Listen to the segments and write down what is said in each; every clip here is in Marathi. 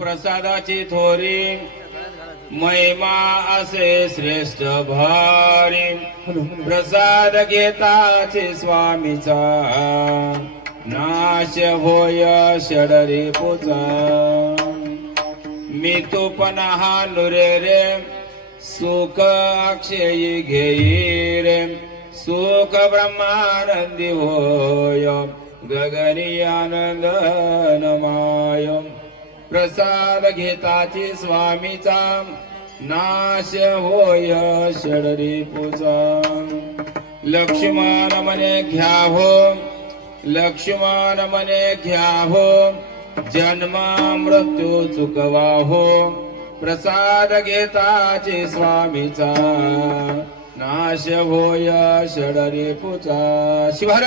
प्रसादाची थोरी महिमा असे श्रेष्ठ भारी प्रसाद घेताचे स्वामीचा नाश होय षडरी पूजा मी तो पणहा नुरे रे सुख अक्षयी घेई रे सुख ब्रह्मानंदी होय गगनी आनंद नमाय प्रसाद घेताची स्वामीचा नाश होय षडरी पूजा लक्ष्मण मने घ्यावो लक्ष्मण मने घ्यावो जन्म मृत्यू चुकवाहो प्रसाद घेताची स्वामीचा नाश होय षडरी पूजा शिवहर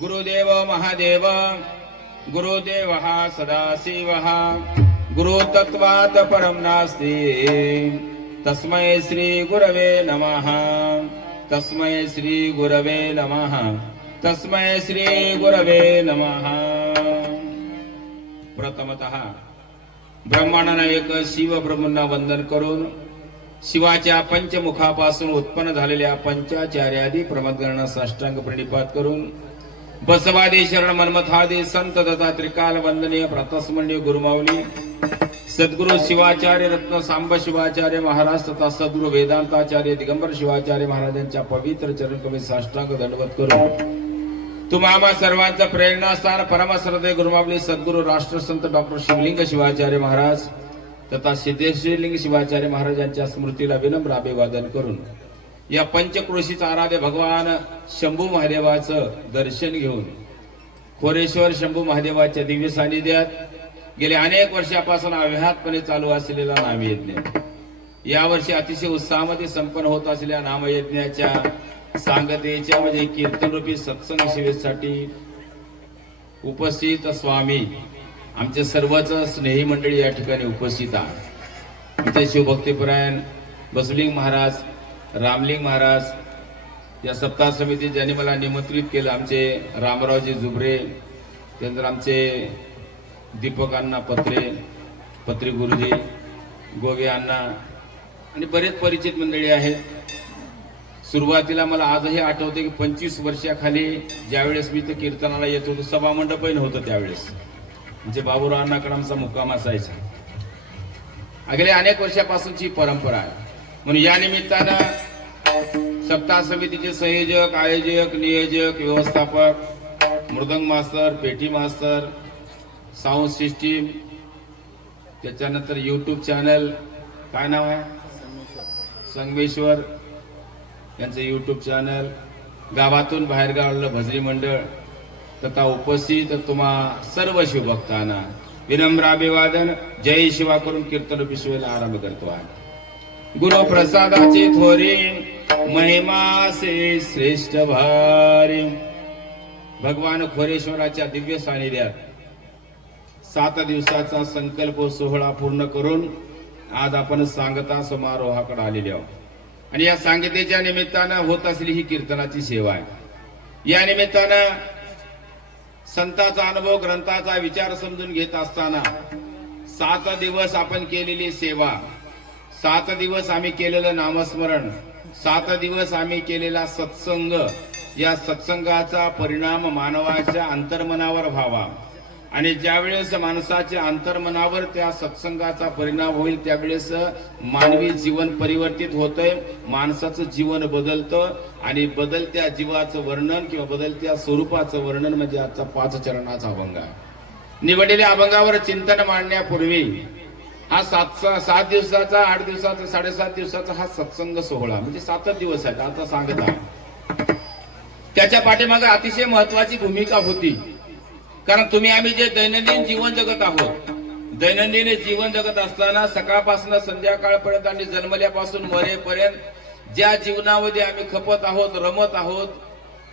गुरुदेव महादेव गुरुदेव सदाशिव गुरुतत्वात् परं नास्ति तस्मै श्री गुरवे नमः तस्मै श्री गुरवे नमः तस्मै श्री गुरवे नमः। प्रथमतः ब्रह्मांडनायक शिव प्रभूंना वंदन करून शिवाच्या पंचमुखापासून उत्पन्न झालेल्या पंचाचार्यादी प्रमदगणांना साष्टांग प्रणिपात करून बसवादी शरण मन्मथादी संत तथा त्रिकाल वंदनीय प्रतस्मरणीय गुरुमाऊली सद्गुरु शिवाचार्य रत्न सांब शिवाचार्य महाराज तथा सद्गुरु वेदांताचार्य दिगंबर शिवाचार्य महाराजांच्या पवित्र चरण कमी साष्टांग दंडवत करून तुम्हा सर्वांचं प्रेरणास्थान परमश्रद्धेय गुरुमाऊली सद्गुरु राष्ट्रसंत डॉक्टर शिवलिंग शिवाचार्य महाराज तथा सिद्धेश्वरलिंग शिवाचार्य महाराजांच्या स्मृतीला विनम्र अभिवादन करून या पंचक्रोशीचा आराध्य भगवान शंभू महादेवाचं दर्शन घेऊन खोरेश्वर शंभू महादेवाच्या दिव्य सानिध्यात गेले अनेक वर्षापासून अव्याहतपणे चालू असलेला नामयज्ञ यावर्षी अतिशय उत्साहामध्ये संपन्न होत असलेल्या नामयज्ञाच्या सांगतेच्या म्हणजे कीर्तन रूपी सत्संग सेवेसाठी उपस्थित स्वामी आमचे सर्वच स्नेही मंडळी या ठिकाणी उपस्थित आहेत। इथे शिवभक्तीपरायण बसवलिंग महाराज रामलिंग महाराज या सप्ताह समिती ज्यांनी मला निमंत्रित केलं, आमचे रामरावजी जुबरे, त्यानंतर आमचे दीपक अण्णा पत्रे गुरुजी, गोगे अण्णा आणि बरेच परिचित मंडळी आहेत. सुरुवातीला मला आजही आठवते की 25 वर्षाखाली ज्यावेळेस मी ते कीर्तनाला येत होतो, सभा मंडपही नव्हतं त्यावेळेस, म्हणजे बाबूराव अण्णाकडे आमचा मुक्काम असायचा. अगले अनेक वर्षापासूनची परंपरा आहे. म्हणून या निमित्तानं सप्ताह समितीचे संयोजक, आयोजक, नियोजक, व्यवस्थापक, मृदंग मास्तर, पेटी मास्तर, साऊंड सिस्टीम, त्याच्यानंतर यूट्यूब चॅनल, काय नाव आहे, संगमेश्वर यांचं यूट्यूब चॅनल, गावातून बाहेरगावलं भजनी मंडळ तथा उपस्थित तुम्हा सर्व शिवभक्तांना विनम्र अभिवादन. जय शिवा करून कीर्तन पिशवेला आरंभ करतो आहे. गुरु प्रसादाचे थोरे महिमा से श्रेष्ठ भारी. भगवान खोरेश्वराच्या दिव्य सानिध्यात 7 दिवसाचा संकल्प सोहळा पूर्ण करून आज आपण सांगता समारोहाकडे आलेले आहोत. आणि या सांगतेच्या निमित्तानं होत असलेली ही कीर्तनाची सेवा आहे. या निमित्तानं संतांचा अनुभव, ग्रंथाचा विचार समजून घेत असताना 7 दिवस आपण केलेली सेवा, 7 दिवस आम्ही केलेलं नामस्मरण, 7 दिवस आम्ही केलेला सत्संग, या सत्संगाचा परिणाम मानवाच्या अंतर्मनावर व्हावा. आणि ज्यावेळेस माणसाच्या अंतर्मनावर त्या सत्संगाचा परिणाम होईल त्यावेळेस मानवी जीवन परिवर्तित होतंय, माणसाचं जीवन बदलतं. आणि बदलत्या जीवाचं वर्णन किंवा बदलत्या स्वरूपाचं वर्णन म्हणजे आजचा 5 चरणाचा अभंग आहे. निवडलेल्या अभंगावर चिंतन मांडण्यापूर्वी हा 7 दिवसाचा, 8 दिवसाचा, 7.5 दिवसाचा हा सत्संग सोहळा म्हणजे 7 दिवस आहेत आता सांगत आहे. त्याच्या पाठीमागे अतिशय महत्वाची भूमिका होती. कारण तुम्ही आम्ही जे दैनंदिन जीवन जगत आहोत, दैनंदिन जीवन जगत असताना सकाळपासून संध्याकाळपर्यंत आणि जन्मल्यापासून मरेपर्यंत ज्या जीवनामध्ये आम्ही खपत आहोत, रमत आहोत,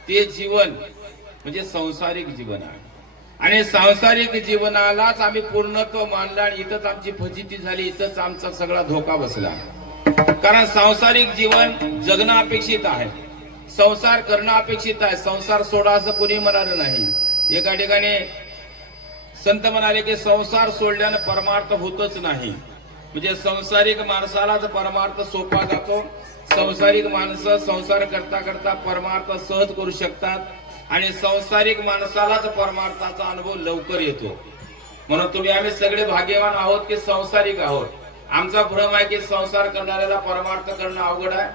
ते जीवन म्हणजे सांसारिक जीवन आहे. आणि सांसारिक जीवनालाच आम्ही पूर्णत्व मानलं आणि इथंच आमची फजिती झाली, इथंच आमचा सगळा धोका बसला. कारण सांसारिक जीवन जगणं अपेक्षित आहे, संसार करणं अपेक्षित आहे. संसार सोडा असं कोणी म्हणालं नाही. एका ठिकाणी संत म्हणाले की संसार सोडल्यानं परमार्थ होतच नाही. म्हणजे संसारिक माणसालाच परमार्थ सोपा जातो. संसारिक माणसं संसार करता करता परमार्थ सहज करू शकतात आणि संसारिक माणसालाच परमार्थाचा अनुभव लवकर येतो. म्हणून तुम्ही आम्ही सगळे भाग्यवान आहोत की संसारिक आहोत. आमचा भ्रम आहे की संसार करणाऱ्याला परमार्थ करणं अवघड आहे.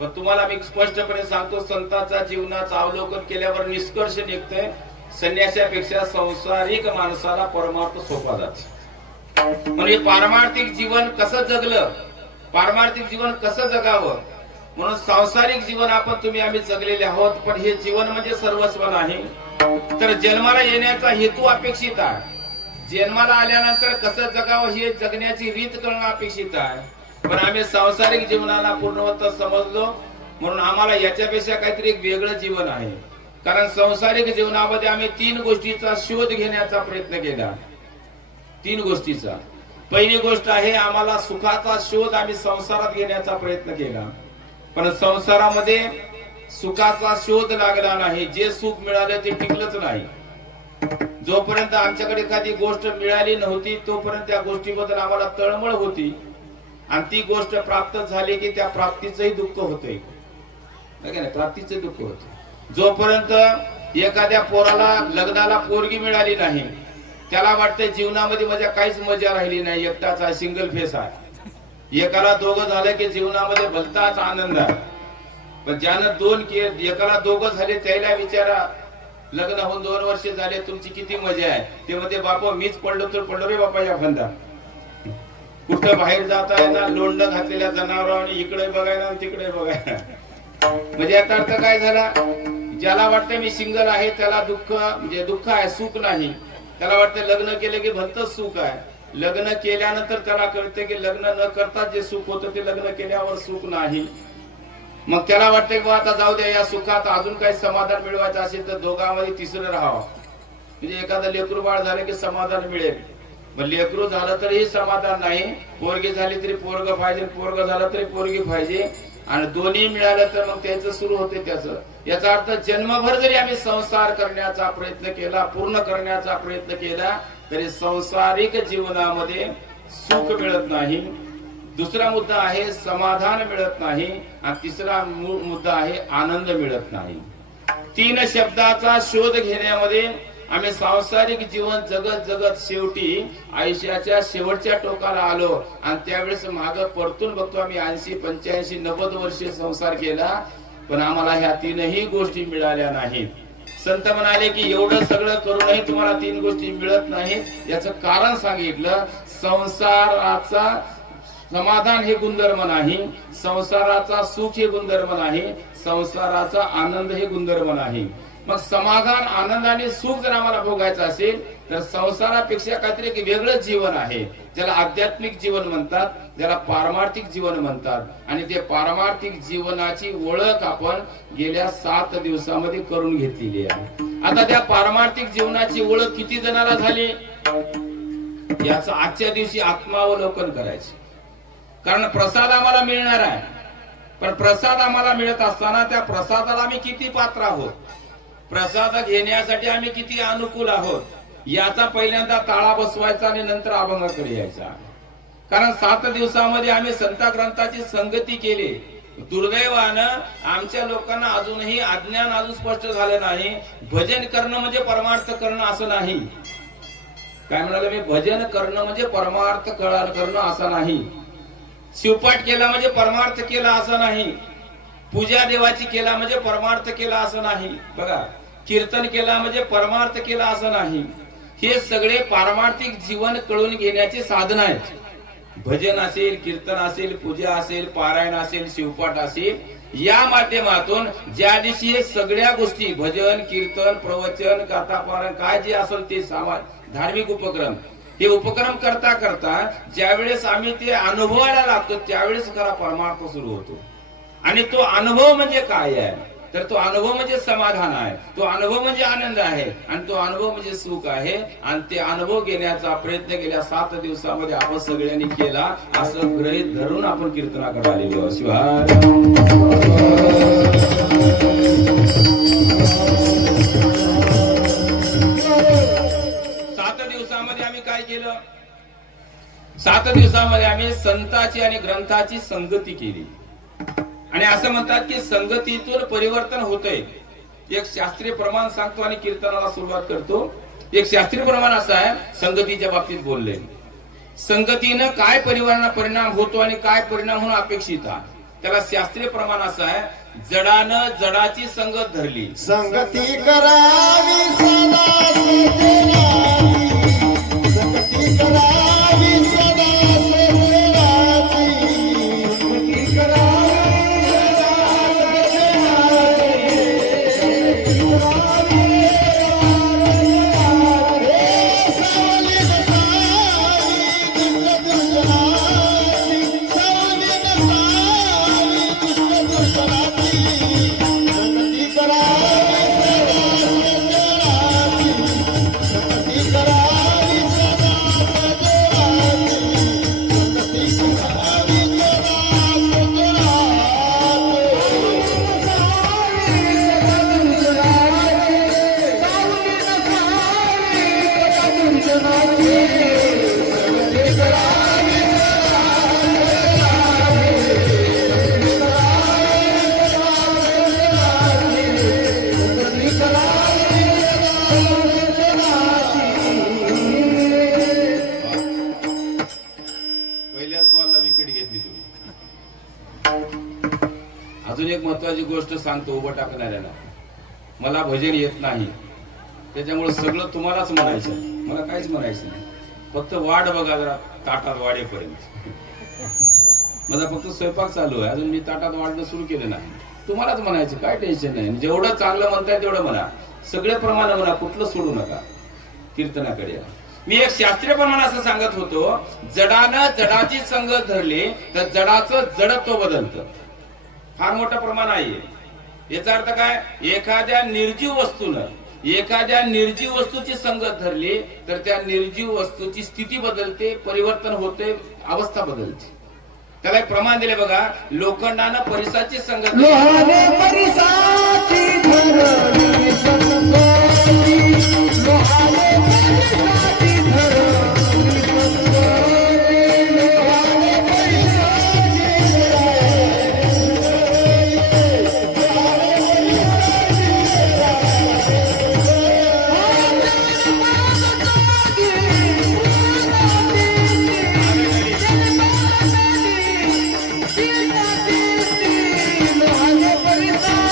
पण तुम्हाला मी स्पष्टपणे सांगतो, संतांचा जीवनाचं अवलोकन केल्यावर निष्कर्ष निघतोय, संन्यासापेक्षा संसारिक माणसाला परमार्थ सोपा जातो. म्हणजे पारमार्थिक जीवन कसं जगलं, पारमार्थिक जीवन कसं जगावं, म्हणून सांसारिक जीवन आपण तुम्ही आम्ही जगलेले आहोत. पण हे जीवन म्हणजे सर्वस्व नाही. तर जन्माला येण्याचा हेतू अपेक्षित आहे. जन्माला आल्यानंतर कसं जगावं हे जगण्याची रीत करणं अपेक्षित आहे. पण आम्ही सांसारिक जीवनाला पूर्णवत समजलो, म्हणून आम्हाला याच्यापेक्षा काहीतरी एक वेगळं जीवन आहे. कारण सांसारिक जीवनामध्ये आम्ही 3 गोष्टीचा शोध घेण्याचा प्रयत्न केला. 3 गोष्टीचा. पहिली गोष्ट आहे, आम्हाला सुखाचा शोध आम्ही संसारात घेण्याचा प्रयत्न केला. पण संसारामध्ये सुखाचा शोध लागला नाही. जे सुख मिळालं ते टिकलंच नाही. जोपर्यंत आमच्याकडे एखादी गोष्ट मिळाली नव्हती तोपर्यंत त्या गोष्टीबद्दल आम्हाला तळमळ होती. आणि ती गोष्ट प्राप्त झाली की त्या प्राप्तीचंही दुःख होतंय, प्राप्तीचे दुःख होते. जोपर्यंत एखाद्या पोराला लग्नाला पोरगी मिळाली नाही त्याला वाटतं जीवनामध्ये माझ्या काहीच मजा राहिली नाही, एकटाच आहे, सिंगल फेस आहे. एकाला 2 झालं की जीवनामध्ये भलताच आनंद आहे. पण ज्यानं 2 एकाला 2 झाले त्याला विचारा, लग्न होऊन 2 वर्ष झाले, तुमची किती मजा आहे? ते म्हणते, बापा मीच पडलो तर पडलो रे बापा या फंदा. कुठं बाहेर जाता आहे ना, लोंड घातलेल्या जनावरांनी इकडे बघायला तिकडे बघायला. म्हणजे याचा अर्थ काय झाला, ज्याला वाटतं मी सिंगल आहे त्याला दुःख म्हणजे दुःख आहे, सुख नाही. त्याला वाटतं लग्न केलं की भलतच सुख आहे. लग्न केल्यानंतर त्याला कळते की लग्न न करता जे सुख होतं ते लग्न केल्यावर सुख नाही. मग त्याला वाटतं की आता जाऊ द्या, या सुखात अजून काही समाधान मिळवायचं असेल तर दोघांमध्ये तिसरं राहावं. म्हणजे एखादं लेकरू बाळ झालं की समाधान मिळेल. मग लेकरू झालं तरीही समाधान नाही, पोरगी झाली तरी पोरग पाहिजे, पोरग झालं तरी पोरगी पाहिजे. आणि दोन्ही मिळालं तर मग त्याचं सुरू होते त्याचं. याचा अर्थ जन्मभर जरी आम्ही संसार करण्याचा प्रयत्न केला, पूर्ण करण्याचा प्रयत्न केला, तरी संसारिक जीवनामध्ये सुख मिळत नाही. दुसरा मुद्दा आहे समाधान मिळत नाही. आणि तिसरा मुद्दा आहे आनंद मिळत नाही. 3 शब्दाचा शोध घेण्यामध्ये आम्ही सांसारिक जीवन जगत जगत शेवटी आयुष्याच्या शेवटच्या टोकाला आलो. आणि त्यावेळेस मागे परतून बघतो आम्ही 80, 85, 90 वर्षे संसार केला, पण आम्हाला ह्या 3ही गोष्टी मिळाल्या नाहीत. संत म्हणाले की एवढं सगळं करूनही तुम्हाला 3 गोष्टी मिळत नाहीत. याचं कारण सांगितलं, संसाराचा समाधान हे गुणधर्म नाही, संसाराचा सुख हे गुणधर्म नाही, संसाराचा आनंद हे गुणधर्म नाही. मग समाधान, आनंद आणि सुख जर आम्हाला भोगायचं असेल तर संसारापेक्षा काहीतरी एक वेगळं जीवन आहे, ज्याला आध्यात्मिक जीवन म्हणतात, ज्याला पारमार्थिक जीवन म्हणतात. आणि ते पारमार्थिक जीवनाची ओळख आपण गेल्या 7 दिवसामध्ये करून घेतलेली आहे. आता त्या पारमार्थिक जीवनाची ओळख किती जणाला झाली याचं आजच्या दिवशी आत्मावलोकन करायचं. कारण प्रसाद आम्हाला मिळणार आहे, पण प्रसाद आम्हाला मिळत असताना त्या प्रसादाला आम्ही किती पात्र आहोत, प्रसाद घेण्यासाठी आम्ही किती अनुकूल आहोत, याचा पहिल्यांदा ताळा बसवायचा आणि नंतर अभंगाकडे यायचा. कारण 7 दिवसामध्ये आम्ही संत ग्रंथाची संगती केली. दुर्दैवानं आमच्या लोकांना अजूनही अज्ञान अजून स्पष्ट झालं नाही. भजन करणं म्हणजे परमार्थ करणं असं नाही. काय म्हणाले मी? भजन करणं म्हणजे परमार्थ करणं असं नाही. शिवपाठ केला म्हणजे परमार्थ केला असं नाही. पूजा देवाची केला म्हणजे परमार्थ केला असं नाही. बघा, कीर्तन केला म्हणजे परमार्थ केला असं नाही. हे सगळे पारमार्थिक जीवन कळून घेण्याचे साधन आहेत. भजन असेल, कीर्तन असेल, पूजा असेल, पारायण असेल, शिवपाठ असेल, या माध्यमातून ज्या दिवशी हे सगळ्या गोष्टी, भजन, कीर्तन, प्रवचन, कथा, पारायण, काय जे असेल ते धार्मिक उपक्रम, हे उपक्रम करता करता ज्यावेळेस आम्ही ते अनुभवायला लागतो त्यावेळेस खरा परमार्थ सुरू होतो. आणि तो अनुभव म्हणजे काय आहे? तर तो अनुभव म्हणजे समाधान आहे, तो अनुभव म्हणजे आनंद आहे, आणि तो अनुभव म्हणजे सुख आहे. आणि ते अनुभव घेण्याचा प्रयत्न गेल्या 7 दिवसामध्ये आपण सगळ्यांनी केला, असं गृहीत धरून आपण कीर्तनाकडे आलेलो. शिवाय 7 दिवसामध्ये आम्ही काय केलं? 7 दिवसामध्ये आम्ही संताची आणि ग्रंथाची संगती केली. आणि असं म्हणतात की संगतीतून परिवर्तन होतंय. एक शास्त्रीय प्रमाण सांगतो आणि कीर्तनाला सुरुवात करतो. एक शास्त्रीय प्रमाण असं आहे, संगतीच्या बाबतीत बोलले, संगतीनं काय परिणाम होतो आणि काय परिणाम होणं अपेक्षित आहे. त्याला शास्त्रीय प्रमाण असं आहे, जडानं जडाची संगत धरली, संगती करावी सदा संगती करावी सदा अजून एक महत्वाची गोष्ट सांगतो उभं टाकणाऱ्याला. मला भजन येत नाही, त्याच्यामुळे सगळं तुम्हालाच म्हणायचं, मला काहीच म्हणायचं नाही. फक्त वाट बघा जरा ताटात वाढेपर्यंत. माझा फक्त स्वयंपाक चालू आहे, अजून मी ताटात वाढणं सुरू केलं नाही. तुम्हालाच म्हणायचं, काय टेन्शन नाही. जेवढं चांगलं म्हणताय तेवढं म्हणा, सगळे प्रमाण म्हणा, कुठलं सोडू नका. कीर्तनाकडे मी एक शास्त्रीय प्रमाण असं सांगत होतो, जडानं जडाची संगत धरली तर जडाचं जडत्व बदलतं. फार मोठं प्रमाण आहे. याचा अर्थ काय? एखाद्या निर्जीव वस्तूची संगत धरली तर त्या निर्जीव वस्तूची स्थिती बदलते, परिवर्तन होते, अवस्था बदलते. त्याला एक प्रमाण दिले बघा, लोखंडानं परिसाची संगत लोहाने परिसाची धरणी संगती, लोहाने परिसाची धरणी संगती, लोहाने परिसाची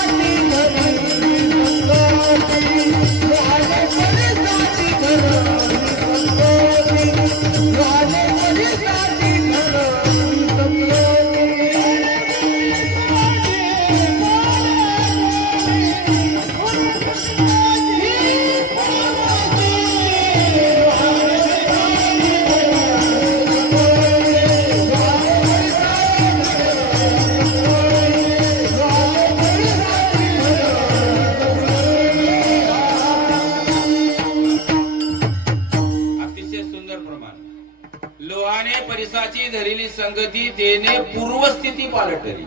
लोहाने परिसाची धरलेली संगती तेने पूर्वस्थिती पालटली.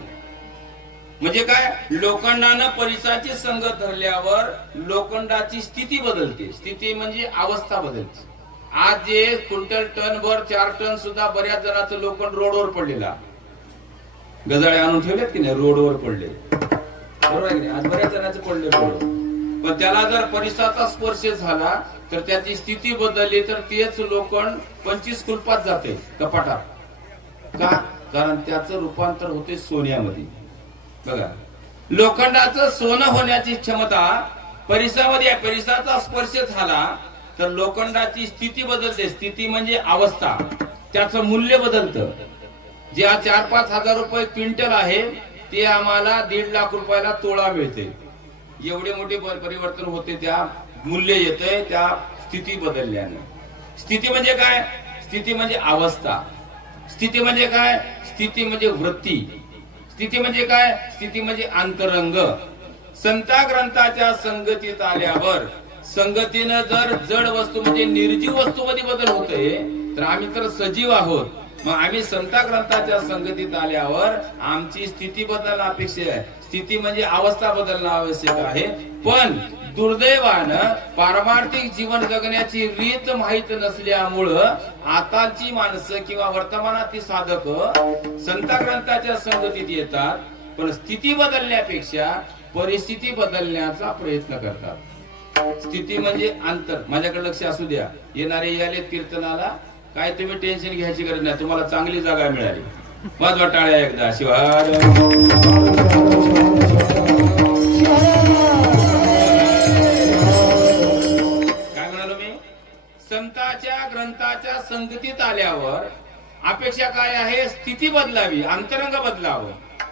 म्हणजे काय, लोखंडानं परिसाची संगत धरल्यावर लोखंडाची स्थिती बदलते. स्थिती म्हणजे अवस्था बदलते. आज जे क्विंटल टन वर 4 टन सुद्धा बऱ्याच जणांचं लोखंड रोडवर पडलेला, गजाळे आणून ठेवलेत की नाही, रोडवर पडले, बरोबर आहे की नाही? आज बऱ्याच जणांचं पडले रोडवर. पण त्याला जर परिसाचा स्पर्श झाला तर त्याची स्थिती बदलली तर तेच लोखंड 25 कुलपात जाते कपाटात. का? कारण त्याचं रूपांतर होते सोन्यामध्ये. बघा, लोखंडाचं सोनं होण्याची क्षमता परिसामध्ये आहे. परिसाचा स्पर्श झाला तर लोखंडाची स्थिती बदलते. स्थिती म्हणजे अवस्था, त्याचं मूल्य बदलतं. जे आज 4-5 हजार रुपये क्विंटल आहे ते आम्हाला 1.5 लाख रुपयाला तोळा मिळते. एवढे मोठे परिवर्तन होते, त्या मूल्य येते त्या स्थिती बदलल्याने. स्थिती म्हणजे काय? स्थिती म्हणजे अवस्था. स्थिती म्हणजे काय? स्थिती म्हणजे वृत्ती. स्थिती म्हणजे काय? स्थिती म्हणजे अंतरंग. संता ग्रंथाच्या संगतीत आल्यावर संगतीनं जर जड वस्तू म्हणजे निर्जीव वस्तूमध्ये बदल होते, तर आम्ही तर सजीव आहोत. मग आम्ही संता ग्रंथाच्या संगतीत आल्यावर आमची स्थिती बदलणं अपेक्षित आहे. स्थिती म्हणजे अवस्था बदलणं आवश्यक आहे. पण दुर्दैवानं पारमार्थिक जीवन जगण्याची रीत माहित नसल्यामुळं आताची माणसं किंवा वर्तमानातील साधक संता ग्रंथाच्या संगतीत येतात, पण स्थिती बदलण्यापेक्षा परिस्थिती बदलण्याचा प्रयत्न करतात. स्थिती म्हणजे अंतर. माझ्याकडे लक्ष असू द्या, येणारे याले कीर्तनाला काय तुम्ही टेन्शन घ्यायची गरज नाही, तुम्हाला चांगली जागा मिळाली. वाजवा टाळ्या एकदा. शिवाय काय म्हणालो मी? संतांच्या ग्रंथाच्या संगतीत आल्यावर अपेक्षा काय आहे? स्थिती बदलावी, अंतरंग बदलावं,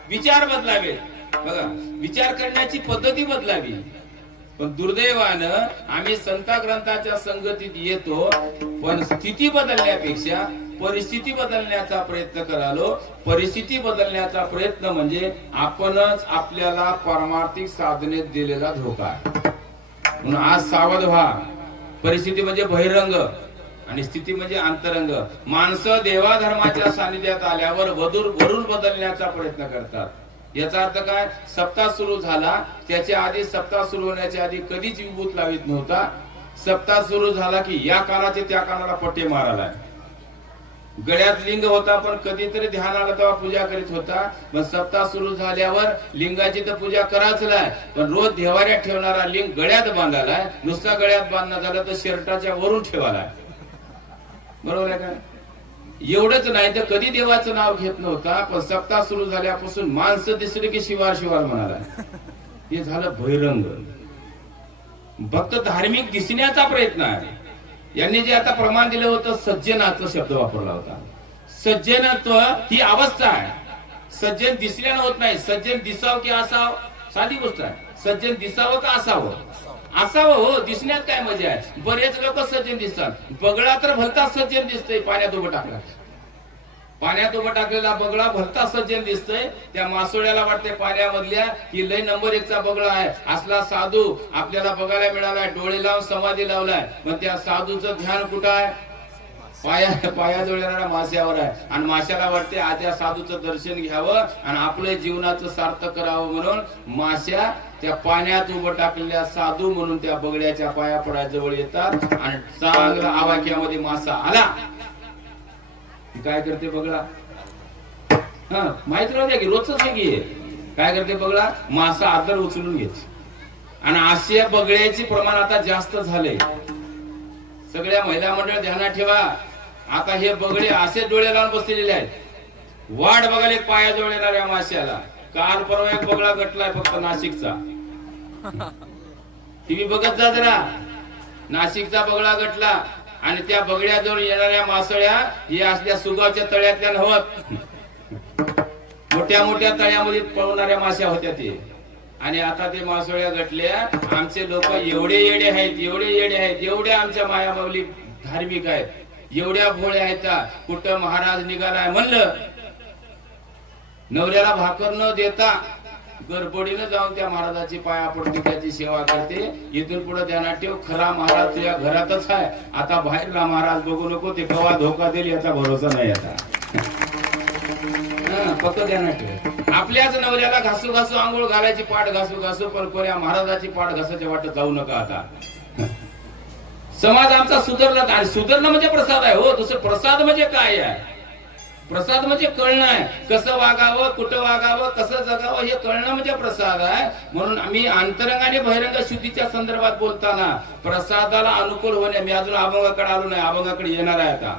विचार बदलावे. बघा, विचार करण्याची पद्धती बदलावी. पण दुर्दैवानं आम्ही संता ग्रंथाच्या संगतीत येतो, पण स्थिती बदलण्यापेक्षा परिस्थिती बदलण्याचा प्रयत्न करालो. परिस्थिती बदलण्याचा प्रयत्न म्हणजे आपणच आपल्याला पारमार्थिक साधनेत दिलेला धोका आहे. म्हणून आज सावध व्हा. परिस्थिती म्हणजे बहिरंग आणि स्थिती म्हणजे अंतरंग. माणसं देवाधर्माच्या सानिध्यात आल्यावर वरून बदलण्याचा प्रयत्न करतात. याचा अर्थ काय? सप्ताह सुरू झाला त्याच्या आधी, सप्ताह सुरू होण्याच्या आधी कधीच विभूत लावित नव्हता. सप्ताह सुरू झाला की या कानाचे त्या कानाला पट्टे मारायला. गळ्यात लिंग होता पण कधीतरी ध्यानाला तेव्हा पूजा करीत होता. पण सप्ताह सुरू झाल्यावर लिंगाची तर पूजा करायच नाही, पण रोज देवाऱ्यात ठेवणारा लिंग गळ्यात बांधायलाय. नुसता गळ्यात बांधणं झालं तर शर्टाच्या वरून ठेवायलाय. बरोबर आहे का? एवढंच नाही तर कधी देवाचं नाव घेत नव्हता, पण सप्ताह सुरू झाल्यापासून माणसं दिसली की शिवार शिवार म्हणाला. हे झालं बहिरंग. फक्त धार्मिक दिसण्याचा प्रयत्न आहे. यांनी जे आता प्रमाण दिलं होतं, सज्जनाचा शब्द वापरला होता. सज्जनत्व ही अवस्था आहे. सज्जन दिसण्यानं होत नाही. सज्जन दिसावं की असावं साधी गोष्ट आहे. सज्जन दिसावं का असावं? असावं. हो, दिसण्यात काय मजा आहे. बरेच लोक सज्जन दिसतात. बगळा तर भलता सज्जन दिसतोय पाण्यात उभं टाकला. पाण्यात उभं टाकलेला बगळा भलता सज्जन दिसतोय. त्या मासोळ्याला वाटते पाण्यामधल्या की लय नंबर 1चा बगळा आहे. असला साधू आपल्याला बघायला मिळालाय. डोळे लावून समाधी लावलाय. मग त्या साधूचं ध्यान कुठं आहे? पायाजवळ येणाऱ्या माश्यावर आहे आणि माश्याला वाटते आज त्या साधूचं दर्शन घ्यावं आणि आपल्या जीवनाचं सार्थक करावं म्हणून माश्या त्या पाण्यात उभं टाकलेल्या साधू म्हणून त्या बगड्याच्या पाया पडाजवळ येतात आणि चांगला आवाक्यामध्ये मासा आला काय करते बगळा हा माहित राहू की रोजच आहे काय करते बगळा मासा आदर उचलून घेते आणि अशा बगळ्याचे प्रमाण आता जास्त झाले सगळ्या महिला मंडळ ध्यानात ठेवा आता हे बगळे असे डोळे लावून बसलेले आहेत वाट बघायला एक पायाजवळ येणाऱ्या माश्याला काल परवा एक बगळा गटलाय फक्त नाशिकचा टीव्ही बघत जा जरा नाशिकचा बगळा गटला आणि त्या बगड्याजवळ येणाऱ्या मासळ्या ही असल्या सुगावच्या तळ्यातल्या नव्हत मोठ्या मोठ्या तळ्यामध्ये पळणाऱ्या माश्या होत्या ते आणि आता ते मासोळ्या गटल्या आमचे लोक एवढे येडे आहेत एवढे आमच्या मायामाऊली धार्मिक आहेत एवढ्या भोळ्या आहेत कुठं महाराज निघालाय म्हणलं नवऱ्याला भाकर न देता गडबडीनं जाऊन त्या महाराजाची पाया पडते त्याची सेवा करते इथून पुढे ध्यानात ठेव खरा महाराज तुझ्या घरातच आहे आता बाहेरला महाराज बघू नको ते केव्हा धोका देईल याचा भरोसा नाही आता फक्त ध्यानात ठेव आपल्याच नवऱ्याला घासू घासू आंघोळ घालायची पाठ घासू घासू पण कोण्या महाराजाची पाठ घासायच्या वाटत जाऊ नका आता समाज आमचा सुधारला आणि सुधारणं म्हणजे प्रसाद आहे हो दुसरं प्रसाद म्हणजे काय आहे प्रसाद म्हणजे कळणं आहे कसं वागावं कुठं वागावं कसं जगावं हे कळणं म्हणजे प्रसाद आहे म्हणून आम्ही अंतरंग आणि बहिरंग शुद्धीच्या संदर्भात बोलताना प्रसादाला अनुकूल होणे मी अजून अभंगाकडे आलो नाही अभंगाकडे येणार आहे आता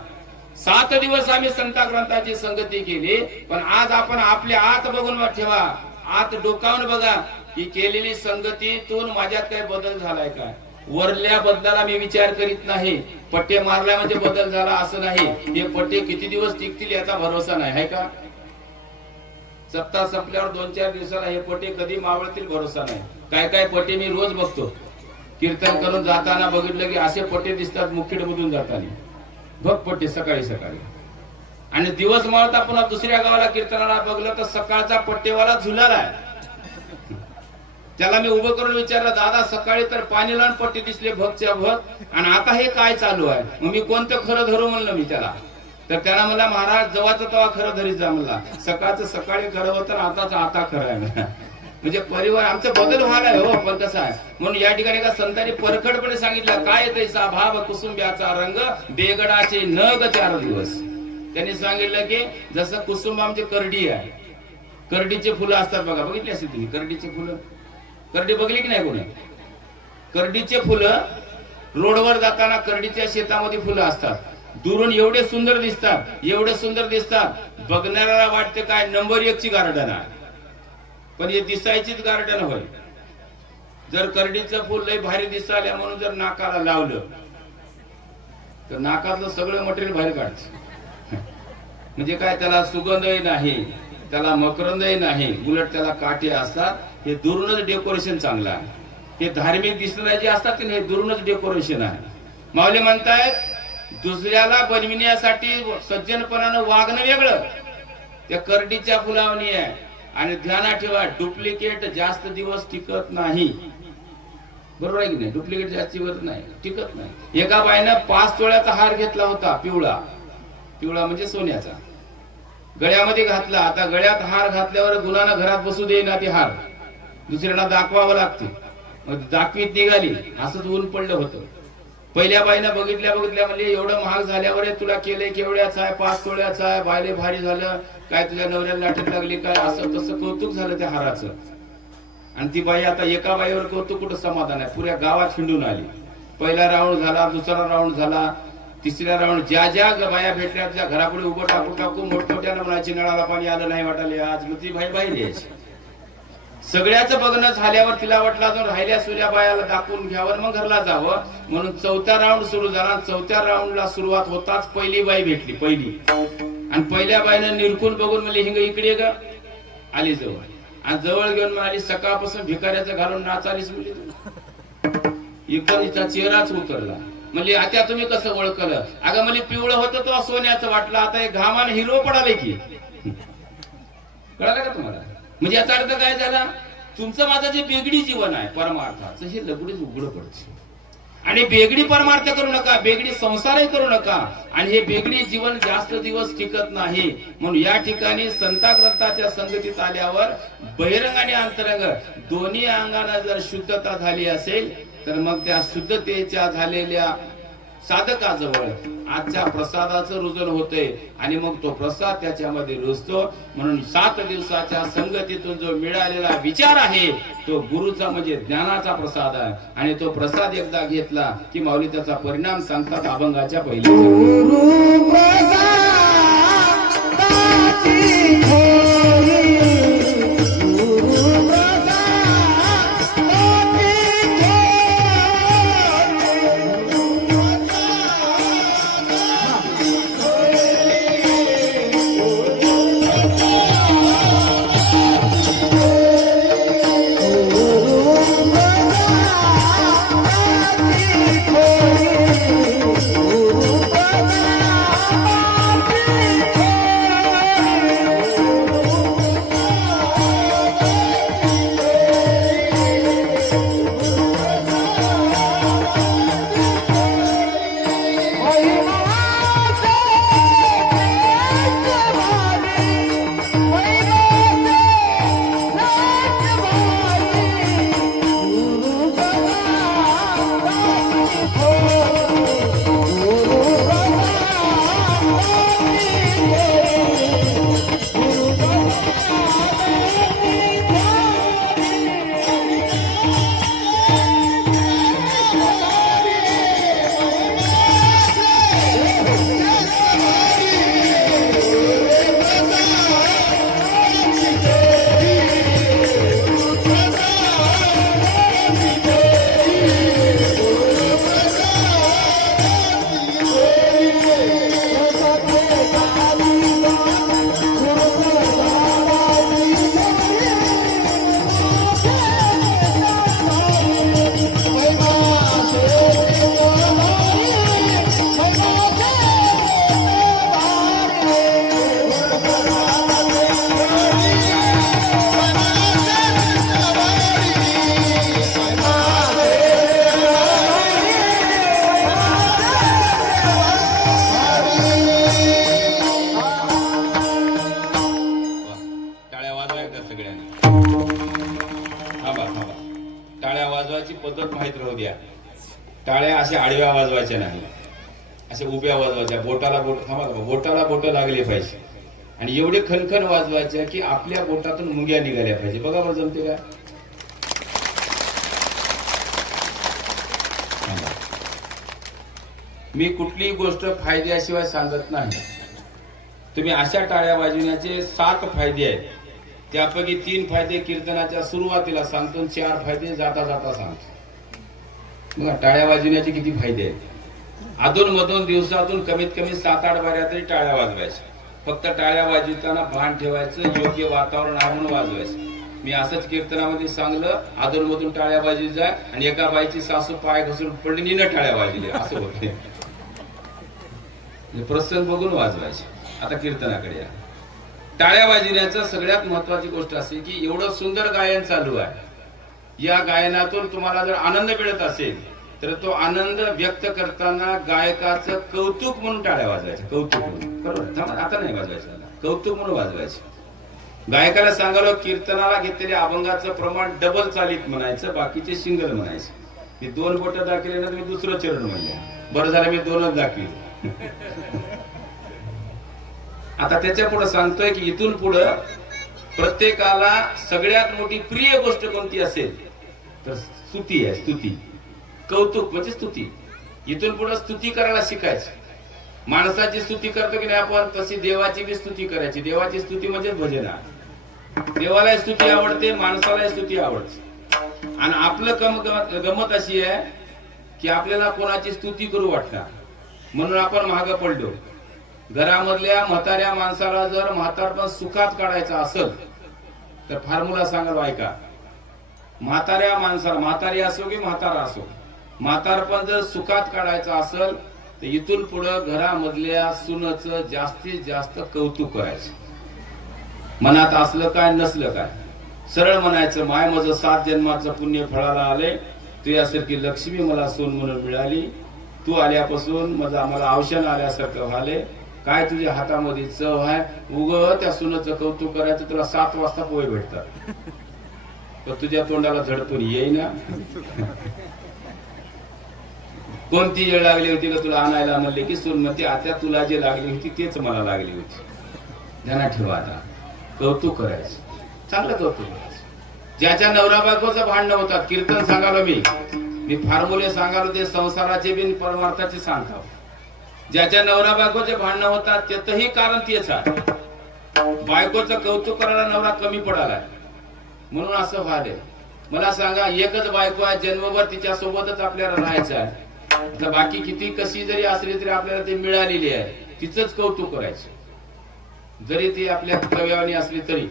7 दिवस आम्ही संता ग्रंथाची संगती केली पण आज आपण आपल्या आत बघून ठेवा आत डोकावून बघा की केलेली संगतीतून माझ्यात काही बदल झालाय काय वरल्या बदलाला मी विचार करीत नाही पट्टे मारल्या म्हणजे बदल झाला असं नाही हे पट्टे किती दिवस टिकतील याचा भरोसा नाही आहे का सप्ताह संपल्यावर 2-4 दिवसाला हे पट्टे कधी मावळतील भरोसा नाही काय काय पट्टे मी रोज बघतो कीर्तन करून जाताना बघितलं की असे पट्टे दिसतात मुखेड मधून जाताना बघ पट्टे सकाळी आणि दिवस मावळता पुन्हा दुसऱ्या गावाला कीर्तनाला बघलं तर सकाळचा पट्टेवाला झुलालाय त्याला मी उभं करून विचारलं दादा सकाळी तर पाणी लावून पट्टी दिसले भगच्या भग आणि आता हे काय चालू आहे मग मी कोणतं खरं धरू म्हणलं मी त्याला तर त्याला म्हणला महाराज जवाचं तवा खरं धरीत जा म्हणला सकाळचं सकाळी खरं होतं आताच आता खरं आहे म्हणजे परिवार आमचा बदल व्हायलाय हो पण कसं आहे म्हणून या ठिकाणी एका संतांनी परखडपणे सांगितलं काय तैसा भाव कुसुंब्याचा रंग बेगडाचे नग 4 दिवस त्यांनी सांगितलं की जसं कुसुंब आमची करडी आहे करडीचे फुलं असतात बघा बघितली असेल तुम्ही करडीचे फुलं करडी बघली की नाही कोणी करडीचे फुलं रोडवर जाताना करडीच्या शेतामध्ये फुलं असतात दुरून एवढे सुंदर दिसतात बघणाऱ्याला वाटते काय नंबर 1 ची गार्डन आहे पण हे दिसायचीच गार्डन होय जर करडीचं फुल लय भारी दिसायला म्हणून जर नाकाला लावलं तर नाकातलं सगळं मटेरियल बाहेर काढतं म्हणजे काय त्याला सुगंधही नाही त्याला मकरंदही नाही उलट त्याला काटे असतात हे दुरूनच डेकोरेशन चांगलं आहे हे धार्मिक दिसणारे जे असतात हे दुरूनच डेकोरेशन आहे माऊली म्हणतायत दुसऱ्याला बनविण्यासाठी सज्जनपणानं वागणं वेगळं त्या करडीच्या फुलावणी आहे आणि ध्यानात ठेवा डुप्लिकेट जास्त दिवस टिकत नाही बरोबर आहे की नाही डुप्लिकेट जास्त दिवस नाही टिकत नाही एका बाईनं 5 तोळ्याचा हार घेतला होता पिवळा म्हणजे सोन्याचा गळ्यामध्ये घातला आता गळ्यात हार घातल्यावर गुणानं घरात बसू देईना ते हार दुसऱ्याला दाखवावं लागते मग दाखवीत निघाली असंच ऊन पडलं होतं पहिल्या बाईनं बघितल्या म्हणजे एवढं महाग झाल्यावर तुला केलंय केवढ्याच आहे 5 तोळ्याचा आहे बायले भारी झालं काय तुझ्या नवऱ्याला लाटत लागली काय असं तसं कौतुक झालं त्या हाराचं आणि ती बाई आता एका बाईवर कौतुक कुठं समाधान आहे पुऱ्या गावात हिंडून आली पहिला राऊंड झाला दुसरा राऊंड झाला तिसऱ्या राऊंड ज्या बाया भेटल्या त्या घरापुढे उभं टाकू मोठमोठ्या म्हणायची नळाला पाणी आलं नाही वाटायला आज मग ती बाई द्यायची सगळ्याच बघणं झाल्यावर तिला वाटलं अजून राहिल्या सुऱ्या बायाला दाखवून घ्यावं मग घरला जावं म्हणून 4था राऊंड सुरू झाला 4थ्या राऊंडला सुरुवात होताच पहिली बाई भेटली आणि पहिल्या बाईनं निरखून बघून म्हणली हिंग इकडे ग आली जवळ आणि जवळ घेऊन म्हणाली सकाळपासून भिकाऱ्याचं घालून नाच आलीस म्हणली एकदम तिचा चेहराच उतरला म्हणली आता तुम्ही कसं ओळखलं अगं म्हणजे पिवळं होतं तो सोन्याचं वाटलं आता एक घामाने हिरो पडाले की कळालं का तुम्हाला म्हणजे याचा अर्थ काय झाला तुमचं माझं जे वेगळी जीवन आहे परमार्थाचं हे लगडीच उघड पडते आणि बेगडी परमार्थ करू नका, बेगडी संसारही करू नका. आणि हे बेगडी जीवन जास्त दिवस टिकत नाही. म्हणून या ठिकाणी संता ग्रंथाच्या संगतीत आल्यावर बहिरंग आणि अंतरंग दोन्ही अंगाने जर शुद्धता झाली असेल तर मग त्या शुद्धतेच्या झालेल्या साधकाजवळ आजच्या प्रसादाचं रुजन होते आणि मग तो प्रसाद त्याच्यामध्ये रुजतो. म्हणून 7 दिवसाच्या संगतीतून जो मिळालेला विचार आहे तो गुरुचा म्हणजे ज्ञानाचा प्रसाद आहे. आणि तो प्रसाद एकदा घेतला की माऊली त्याचा परिणाम सांगतात अभंगाच्या पहिल्या गुरु प्रसादाची थोरी, गुरु प्रसादाची पद्धत माहित राहू द्या. टाळ्या अशा आडव्या वाजवायच्या नाही, अशा उभ्या वाजवायच्या. बोटाला बोट लागले पाहिजे आणि एवढे खणखण वाजवायच्या की आपल्या बोटातून मुंग्या निघाल्या पाहिजे. बघा बरं जमते का? मी कुठलीही गोष्ट फायद्याशिवाय सांगत नाही. तुम्ही अशा टाळ्या वाजविण्याचे 7 फायदे आहेत. त्यापैकी 3 फायदे कीर्तनाच्या सुरुवातीला सांगतो, 4 फायदे जाता जाता सांगतो. बघा टाळ्या वाजविण्याचे किती फायदे आहेत. अधूनमधून दिवसातून कमीत कमी 7-8 बाऱ्या तरी टाळ्या वाजवायच्या. फक्त टाळ्या वाजविताना भान ठेवायचं, योग्य वातावरण आणून वाजवायचं. मी असंच कीर्तनामध्ये सांगलं, अधूनमधून टाळ्या वाजवी जाय आणि एका बाईची सासू पाय घसरून पडली, नीनं टाळ्या वाजविल्या असं होते. प्रसंग बघून वाजवायचे. आता कीर्तनाकडे या. टाळ्या वाजविण्याचं सगळ्यात महत्वाची गोष्ट असे की एवढं सुंदर गायन चालू आहे, या गायनातून तुम्हाला जर आनंद मिळत असेल तर तो आनंद व्यक्त करताना गायकाचं कौतुक म्हणून टाळ्या वाजवायचं. कौतुक म्हणून, बरोबर? आता नाही वाजवायचं, कौतुक म्हणून वाजवायचं. गायकाला सांगालो कीर्तनाला घेतलेल्या अभंगाचं प्रमाण डबल चालीत म्हणायचं, बाकीचे सिंगल म्हणायचे. मी 2 बोट दाखवले ना, तुम्ही दुसरं चरण म्हणले. बरं झालं मी 2च दाखवले. आता त्याच्या पुढे सांगतोय की इथून पुढे प्रत्येकाला सगळ्यात मोठी प्रिय गोष्ट कोणती असेल तर स्तुती आहे. स्तुती, कौतुक म्हणजे स्तुती. इथून पुढे स्तुती करायला शिकायचं. माणसाची स्तुती करतो की नाही आपण, तशी देवाची बी स्तुती करायची. देवाची स्तुती म्हणजे भजन आहे. देवाला स्तुती आवडते, माणसाला स्तुती आवडते. आणि आपलं गमत अशी आहे की आपल्याला कोणाची स्तुती करू वाटणार, म्हणून आपण महाग पडलो. घरामधल्या म्हाताऱ्या माणसाला जर म्हातारपण सुखात काढायचं असेल तर फॉर्म्युला सांगाल ऐका. म्हाताऱ्या माणसाला, म्हातारी असो की म्हातारा असो, म्हातारपण जर सुखात काढायचं असेल तर इथून पुढं घरामधल्या सुनचं जास्तीत जास्त कौतुक करायचं. मनात असलं काय नसलं काय सरळ म्हणायचं, माय माझं 7 जन्माचं पुण्य फळाला आले, तुझ्यासारखी लक्ष्मी मला सून म्हणून मिळाली. तू आल्यापासून माझं आम्हाला औषण आल्यासारखं झाले. काय तुझ्या हातामध्ये चव आहे. उग त्या सुनाचं कौतुक करायचं. तुला 7 वाजता पोहे भेटतात पण तुझ्या तोंडाला झडपून येईना. कोणती वेळ लागली होती का तुला आणायला म्हणले की सून म्हणते आता तुला जे लागली होती तेच मला लागली होती. ध्यानात ठेवा. आता कौतुक करायचं, चांगलं कौतुक करायचं. ज्याच्या नवरा बायकोचं भांडणं होतात, कीर्तन सांगालो मी फॉर्म्युले सांगालो ते संसाराचे बिन परमार्थाचे सांगतो. ज्याच्या नवरा बायकोचे भांडणं होतात त्यातही कारण तेच आहे. बायकोचं कौतुक करायला नवरा कमी पडालाय म्हणून असं व्हायलंय. मला सांगा, एकच बायको आहे, जन्मभर तिच्या सोबतच आपल्याला राहायचं आहे. तर बाकी किती कशी जरी असली तरी आपल्याला ते मिळालेली आहे, तिचंच कौतुक करायचं. जरी ती आपल्या कव्यावानी असली तरी.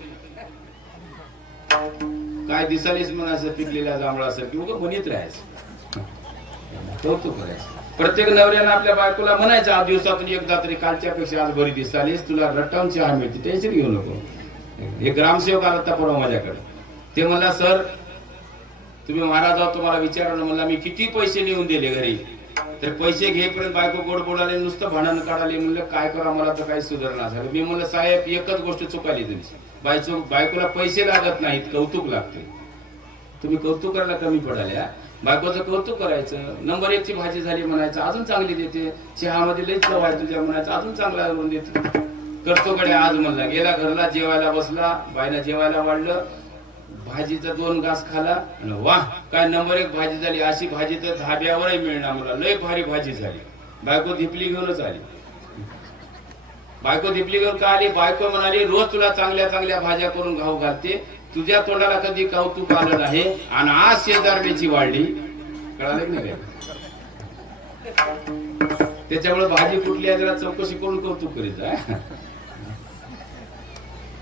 काय दिसालीस म्हणायचं पिकलेल्या जांभळासारखी उगा म्हणत राहायचं, कौतुक करायचं. प्रत्येक नवऱ्यानं आपल्या बायकोला म्हणायचं 8 दिवसातून एकदा तरी, कालच्या पेक्षा आज बरी दिसालीस, तुला रटवून चहा मिळते, टेन्शन घेऊ नको. हे ग्रामसेवक आला होता परवा माझ्याकडे. ते म्हणला, सर तुम्ही महाराजावर तुम्हाला विचारलं. म्हणला मी किती पैसे नेऊन दिले घरी. तर पैसे घेईपर्यंत बायको गोड बोलाले, नुसतं भांडण काढाले. म्हणलं काय करा, मला तर काही सुधारणा झाली. मी म्हणलं साहेब एकच गोष्ट चुकाली तुमची. बायकोला पैसे लागत नाहीत, कौतुक लागते. तुम्ही कौतुक करायला कमी पडाल्या. बायकोचं कौतुक करायचं. नंबर 1 ची भाजी झाली म्हणायचं, अजून चांगली देते. चहामध्ये लई चव आहे तुझ्या म्हणायचं, अजून चांगला करून देते. करतो कडे आज म्हणला. गेला घरला, जेवायला बसला. बायला जेवायला वाढलं. भाजीचा 2 घास खाला. वाह काय नंबर 1 भाजी झाली. अशी भाजी तर धाब्यावरही मिळणार मला. लय भारी भाजी झाली. बायको धिपली घेऊनच आली. बायको धिपली घेऊन का आली? बायको म्हणाली, रोज तुला चांगल्या चांगल्या भाज्या करून खाऊ घालते, तुझ्या तोंडाला कधी कौतुक आलं नाही आणि आज शेजारण्याची वाढली. कळालं की नाही? त्याच्यामुळे भाजी कुठली आहे जरा चौकशी करून कौतुक करीत आहे.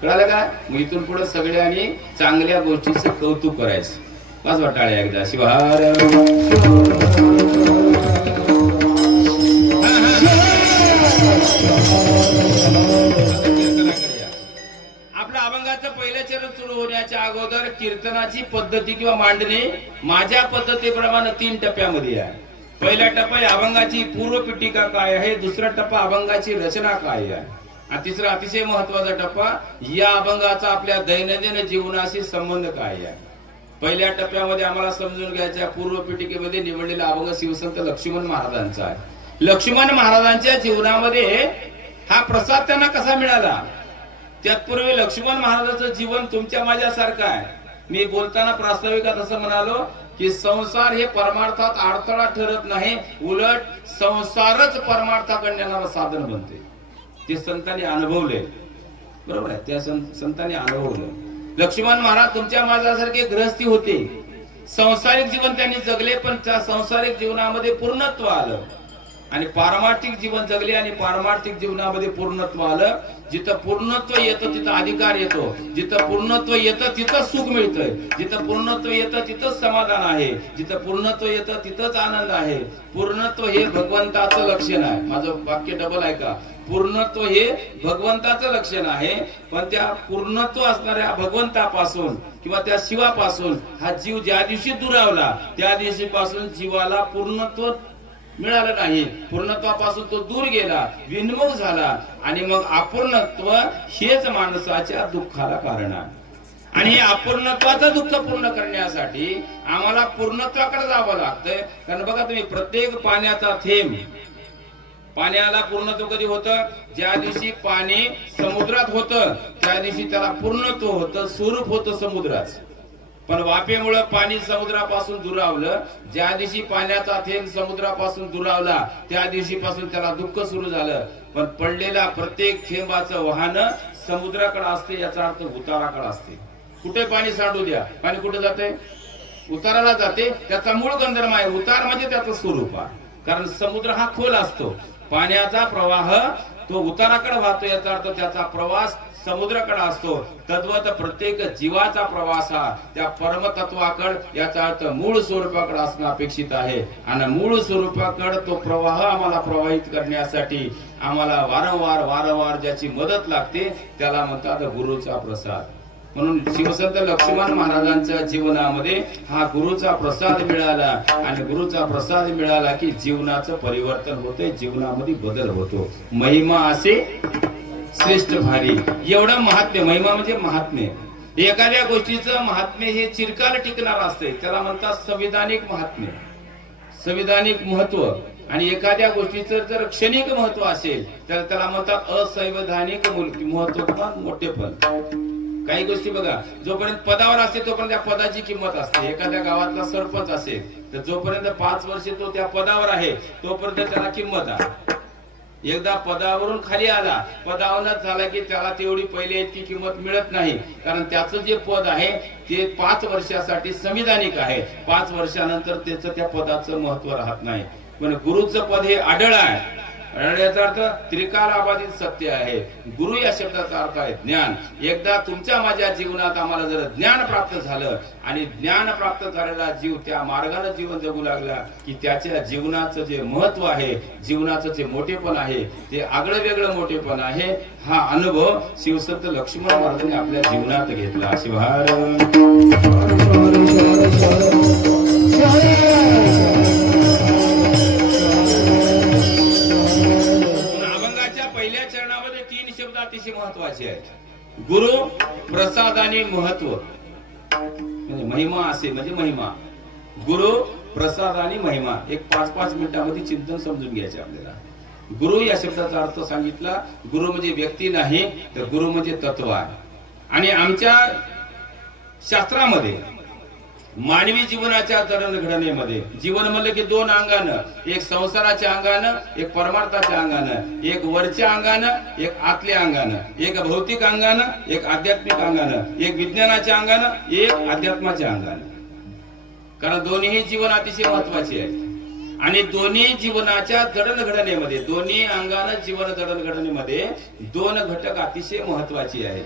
कळालं का? मग इथून पुढे सगळ्यांनी चांगल्या गोष्टीचं कौतुक करायचं. बस वाटाळ्या एकदा शिवार. आपल्या अभंगाचं पहिलं चरण सुरू होण्याच्या अगोदर कीर्तनाची पद्धती किंवा मांडणी माझ्या पद्धतीप्रमाणे 3 टप्प्यामध्ये आहे. पहिला टप्पा अभंगाची पूर्वपीठिका काय आहे. दुसरा टप्पा अभंगाची रचना काय आहे. आणि तिसरा अतिशय महत्वाचा टप्पा या अभंगाचा आपल्या दैनंदिन जीवनाशी संबंध काय आहे. पहिल्या टप्प्यामध्ये आम्हाला समजून घ्यायच्या पूर्वपीठिकेमध्ये निवडलेला अभंग शिवसंत लक्ष्मण महाराजांचा आहे. लक्ष्मण महाराजांच्या जीवनामध्ये हा प्रसाद त्यांना कसा मिळाला. त्यापूर्वी लक्ष्मण महाराजांचं जीवन तुमच्या माझ्यासारखं आहे. मी बोलताना प्रास्ताविकात असं म्हणालो की संसार हे परमार्थात अडथळा ठरत नाही, उलट संसारच परमार्थाकडे नेणारं साधन बनते. ते संतांनी अनुभवले. बरोबर आहे, त्या संतांनी अनुभवलं. लक्ष्मण महाराज तुमच्या माझ्यासारखे गृहस्थी होते. संसारिक जीवन त्यांनी जगले, पण त्या संसारिक जीवनामध्ये पूर्णत्व आलं. आणि पारमार्थिक जीवन जगले आणि पारमार्थिक जीवनामध्ये पूर्णत्व आलं. जिथं पूर्णत्व येतं तिथं अधिकार येतो. जिथं पूर्णत्व येतं तिथं सुख मिळतंय. जिथं पूर्णत्व येतं तिथंच समाधान आहे. जिथं पूर्णत्व येतं तिथंच आनंद आहे. पूर्णत्व हे भगवंताचं लक्षण आहे. माझं वाक्य डबल आहे का? पूर्णत्व हे भगवंताचं लक्षण आहे. पण त्या पूर्णत्व असणाऱ्या भगवंतापासून किंवा त्या शिवापासून हा जीव ज्या दिवशी दुरावला त्या दिवशी पासून जीवाला पूर्णत्व मिळालं नाही. पूर्णत्वापासून तो दूर गेला, विन्मुख झाला. आणि मग अपूर्णत्व हेच माणसाच्या दुःखाला कारण आहे. आणि हे अपूर्णत्वाचं दुःख पूर्ण करण्यासाठी आम्हाला पूर्णत्वाकडे जावं लागतंय. कारण बघा तुम्ही, प्रत्येक पाण्याचा थेंब, पाण्याला पूर्णत्व कधी होतं? ज्या दिवशी पाणी समुद्रात होतं त्या दिवशी त्याला पूर्णत्व होतं, स्वरूप होतं समुद्राचं. पण वाफेमुळे पाणी समुद्रापासून दुरावलं. ज्या दिवशी पाण्याचा थेंब समुद्रापासून दुरावला त्या दिवशी पासून त्याला दुःख सुरू झालं. पण पडलेला प्रत्येक थेंबाचं वाहन समुद्राकडे असते, याचा अर्थ उताराकडे असते. कुठे पाणी सांडू द्या, पाणी कुठे जाते? उताराला जाते. त्याचा मूळ गंधर्व आहे. उतार म्हणजे त्याचं स्वरूप आहे. कारण समुद्र हा खोल असतो. पाण्याचा प्रवाह तो उताराकडे वाहतो, याचा अर्थ त्याचा प्रवास समुद्राकडे असतो. तद्वत प्रत्येक जीवाचा प्रवास हा त्या परमतत्वाकडे, याचा अर्थ मूळ स्वरूपाकडे असणं अपेक्षित आहे. आणि मूळ स्वरूपाकडे तो प्रवाह आम्हाला प्रवाहित करण्यासाठी आम्हाला वारंवार ज्याची मदत लागते त्याला म्हणतात गुरुचा प्रसाद. म्हणून शिवसंत लक्ष्मण महाराजांच्या जीवनामध्ये हा गुरुचा प्रसाद मिळाला आणि गुरुचा प्रसाद मिळाला की जीवनाचं परिवर्तन होते, जीवनामध्ये बदल होतो. महिमा असे श्रेष्ठ भारी, एवढं महात्म्य. महिमा म्हणजे महात्म्य. एखाद्या गोष्टीचं महात्म्य हे चिरकाल टिकणार असते, त्याला म्हणतात संविधानिक महात्म्य, संविधानिक महत्व. आणि एखाद्या गोष्टीचं जर क्षणिक महत्व असेल तर त्याला म्हणतात असंवैधानिक महत्व किंवा मोठेपण. काही गोष्टी बघा, जोपर्यंत पदावर असते तोपर्यंत त्या पदाची किंमत असते. एखाद्या गावातला सरपंच असेल तर जोपर्यंत 5 वर्षे तो त्या पदावर आहे तोपर्यंत त्याला किंमत आहे. एकदा पदावरून खाली आला, पदावरच झाला की त्याला तेवढी पहिले इतकी किंमत मिळत नाही, कारण त्याचं जे पद आहे ते 5 वर्षासाठी संविधानिक आहे. 5 वर्षानंतर त्याचं त्या पदाचं महत्व राहत नाही. पण गुरुचं पद हे अढळ आहे. अढळ याचा अर्थ त्रिकाल अबाधित सत्य आहे. गुरु या शब्दाचा अर्थ आहे ज्ञान. एकदा तुमच्या माझ्या जीवनात आम्हाला जर ज्ञान प्राप्त झालं आणि ज्ञान प्राप्त झालेला जीव त्या मार्गाने जीवन जगू लागला की त्याच्या जीवनाचं जे महत्व आहे, जीवनाचं जे मोठेपण आहे ते आगळं वेगळं मोठेपण आहे. हा अनुभव शिवसंत लक्ष्मण महाराजांनी आपल्या जीवनात घेतला. शिवहार पहिल्या चरणामध्ये 3 शब्द अतिशय महत्वाचे आहेत. गुरु, प्रसाद आणि महत्व. म्हणजे महिमा असे म्हणजे महिमा. गुरु, प्रसाद आणि महिमा. एक 5-5 मिनिटांमध्ये चिंतन समजून घ्यायचे आपल्याला. गुरु या शब्दाचा अर्थ सांगितला. गुरु म्हणजे व्यक्ती नाही, तर गुरु म्हणजे तत्व आहे. आणि आमच्या शास्त्रामध्ये मानवी जीवनाच्या जडणघडणीमध्ये जीवन म्हणलं की 2 अंगानं, एक संसाराच्या अंगानं, एक परमार्थाच्या अंगानं, एक वरच्या अंगानं, एक आतल्या अंगानं, एक भौतिक अंगानं, एक आध्यात्मिक अंगानं, एक विज्ञानाच्या अंगानं, एक अध्यात्माच्या अंगानं. कारण दोन्ही जीवन अतिशय महत्वाचे आहे. आणि दोन्ही जीवनाच्या जडणघडणीमध्ये, दोन्ही अंगानं जीवन जडणघडणीमध्ये 2 घटक अतिशय महत्वाचे आहेत.